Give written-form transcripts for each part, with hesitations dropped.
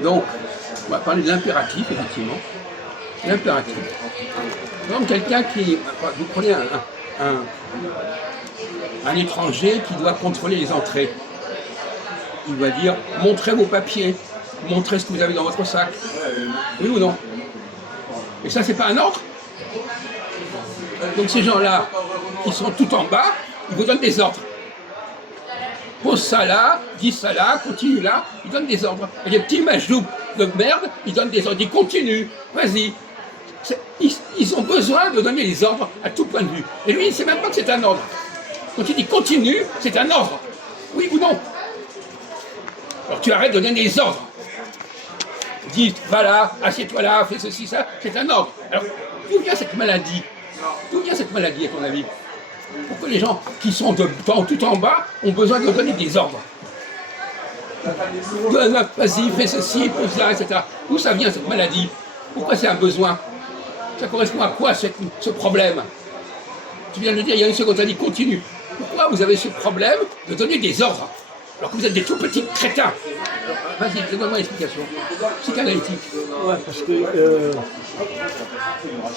Donc, on va parler de l'impératif, effectivement. L'impératif. Par exemple, quelqu'un qui... Vous prenez un étranger qui doit contrôler les entrées. Il va dire, montrez vos papiers, montrez ce que vous avez dans votre sac. Oui ou non? Et ça, c'est pas un ordre? Donc ces gens-là, qui sont tout en bas, ils vous donnent des ordres. Pose ça là, dis ça là, continue là, ils donnent des ordres. Et les petits majoups de merde, ils donnent des ordres, ils continuent, vas-y. Ils ont besoin de donner des ordres à tout point de vue. Et lui, il ne sait même pas que c'est un ordre. Quand il dit continue, c'est un ordre. Oui ou non? Alors tu arrêtes de donner des ordres. Dis, va là, assieds-toi là, fais ceci, ça, c'est un ordre. Alors, d'où vient cette maladie? D'où vient cette maladie, à ton avis? Pourquoi les gens qui sont tout en bas ont besoin de donner des ordres? Vas-y, fais ceci, pose là, etc. D'où ça vient cette maladie? Pourquoi c'est un besoin? Ça correspond à quoi ce problème? Tu viens de le dire il y a une seconde, tu as dit continue. Pourquoi vous avez ce problème de donner des ordres alors que vous êtes des tout petits crétins? Vas-y, donne-moi l'explication. Psychanalytique. Ouais, parce que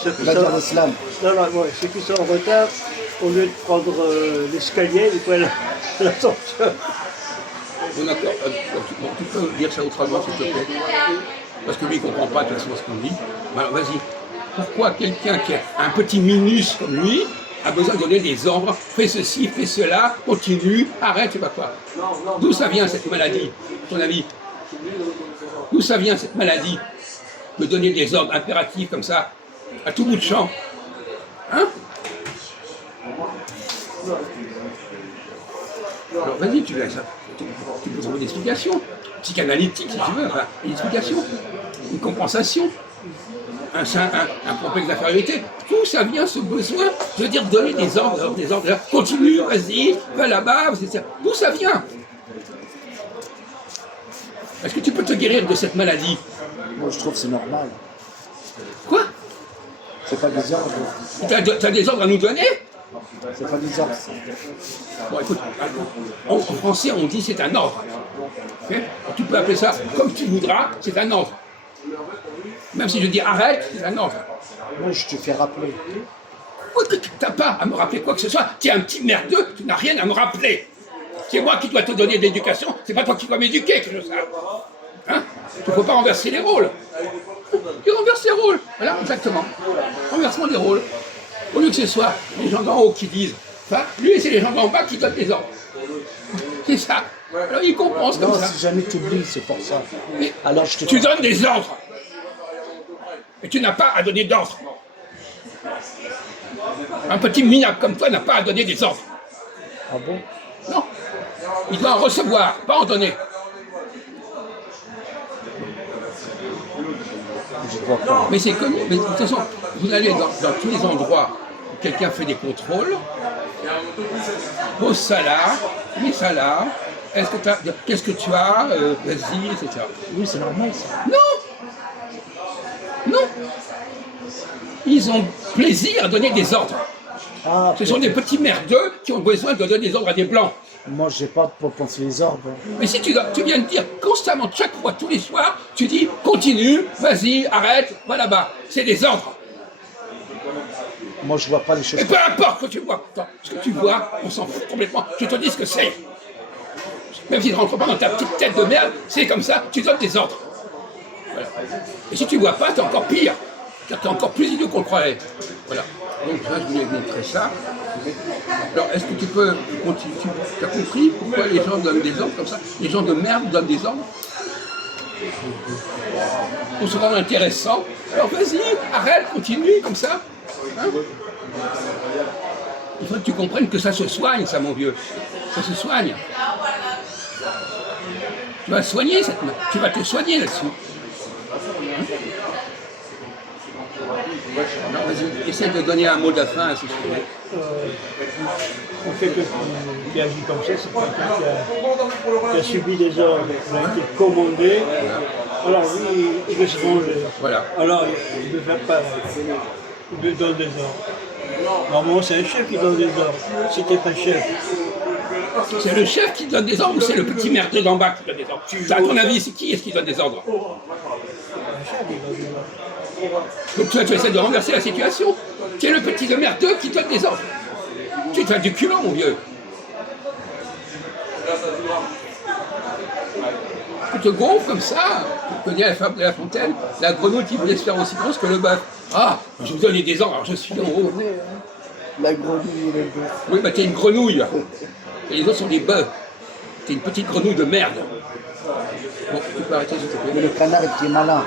ceux qui sont en retard, au lieu de prendre l'escalier, ils prennent l'ascenseur. Bon, d'accord. Bon, tu peux dire ça autrement, s'il te plaît? Parce que lui, il ne comprend pas de toute façon ce qu'on dit. Alors, vas-y. Pourquoi quelqu'un qui a un petit minus comme lui a besoin de donner des ordres? Fais ceci, fais cela, continue, arrête, je sais pas quoi. D'où ça vient cette maladie, à ton avis? D'où ça vient cette maladie de donner des ordres impératifs comme ça, à tout bout de champ? Hein? Alors vas-y, tu peux trouver des explications. Psychanalytique, si tu veux, enfin, une explication, une compensation, un complexe d'infériorité. Tout ça vient, ce besoin de dire donner des ordres, continue, vas-y, va là-bas, d'où ça vient? Est-ce que tu peux te guérir de cette maladie? Moi, je trouve que c'est normal. Quoi? C'est pas des ordres. T'as des ordres à nous donner? C'est pas des ordres. Bon, écoute, en français, on dit c'est un ordre. Okay? Tu peux appeler ça comme tu voudras, c'est un ordre. Même si je dis arrête, c'est un ordre. Moi, je te fais rappeler. Tu n'as pas à me rappeler quoi que ce soit. Tu es un petit merdeux, tu n'as rien à me rappeler. C'est moi qui dois te donner de l'éducation, c'est pas toi qui dois m'éduquer, que je sache. Hein? Il ne faut pas renverser les rôles. Tu renverses les rôles. Voilà, exactement. Renversement des rôles. Au lieu que ce soit les gens d'en haut qui disent, enfin, lui, c'est les gens d'en bas qui donnent des ordres. C'est ça. Alors il compense comme ça. Si jamais tu oublies, c'est pour ça. Mais alors je te... Tu donnes des ordres. Et tu n'as pas à donner d'ordre. Un petit minable comme toi n'a pas à donner des ordres. Ah bon? Non. Il doit en recevoir, pas en donner. Mais c'est connu. Mais de toute façon, vous allez dans tous les endroits où quelqu'un fait des contrôles, pose ça là, mets ça là, qu'est-ce que tu as, vas-y, etc. Oui, c'est normal ça. Non. Non. Ils ont plaisir à donner des ordres. Ah, ce sont des petits merdeux qui ont besoin de donner des ordres à des blancs. Moi, je n'ai pas pour penser les ordres. Mais si tu viens de dire constamment, chaque fois, tous les soirs, tu dis continue, vas-y, arrête, va là-bas. C'est des ordres. Moi, je vois pas les choses. Et peu importe ce que tu vois. Attends, ce que tu vois, on s'en fout complètement. Je te dis ce que c'est. Même si tu ne rentres pas dans ta petite tête de merde, c'est comme ça, tu donnes des ordres. Voilà. Et si tu ne vois pas, t'es encore pire. T'es encore plus idiot qu'on le croyait. Voilà. Donc là, je voulais montrer ça. Alors, est-ce que tu peux continuer? Tu as compris pourquoi les gens donnent des ordres comme ça? Les gens de merde donnent des ordres pour se rendre intéressant. Alors vas-y, arrête, continue comme ça. Hein? Il faut que tu comprennes que ça se soigne, ça, mon vieux. Ça se soigne. Tu vas soigner tu vas te soigner là-dessus. Alors vas-y, essaie de donner un mot de la fin à ce sujet. Quelqu'un qui agit comme ça, c'est quelqu'un qui a subi des ordres, qui a été commandé. Alors lui, il veut se venger. Voilà. Alors il ne veut faire pareil. Il veut donner des ordres. Normalement, c'est un chef qui donne des ordres. Si tu n'es pas chef, C'est le chef qui donne des ordres ou c'est le petit merdeux d'en bas qui donne des ordres? À ton avis, c'est qui est-ce qui donne des ordres? Le chef, il va dire. Donc toi, tu essaies de renverser la situation. Tu es le petit de merdeux qui donne des ordres. Tu as du culot, mon vieux. Tu te gonfles comme ça. Tu connais la fable de La Fontaine, la grenouille qui voulait se faire aussi grosse que le bœuf. Ah, je vous donne des ordres, alors je suis en haut. La grenouille et le bœuf. Oui, bah t'es une grenouille. Et les autres sont des bœufs. T'es une petite grenouille de merde. Bon, tu peux arrêter, s'il te plaît. Mais le canard était malin.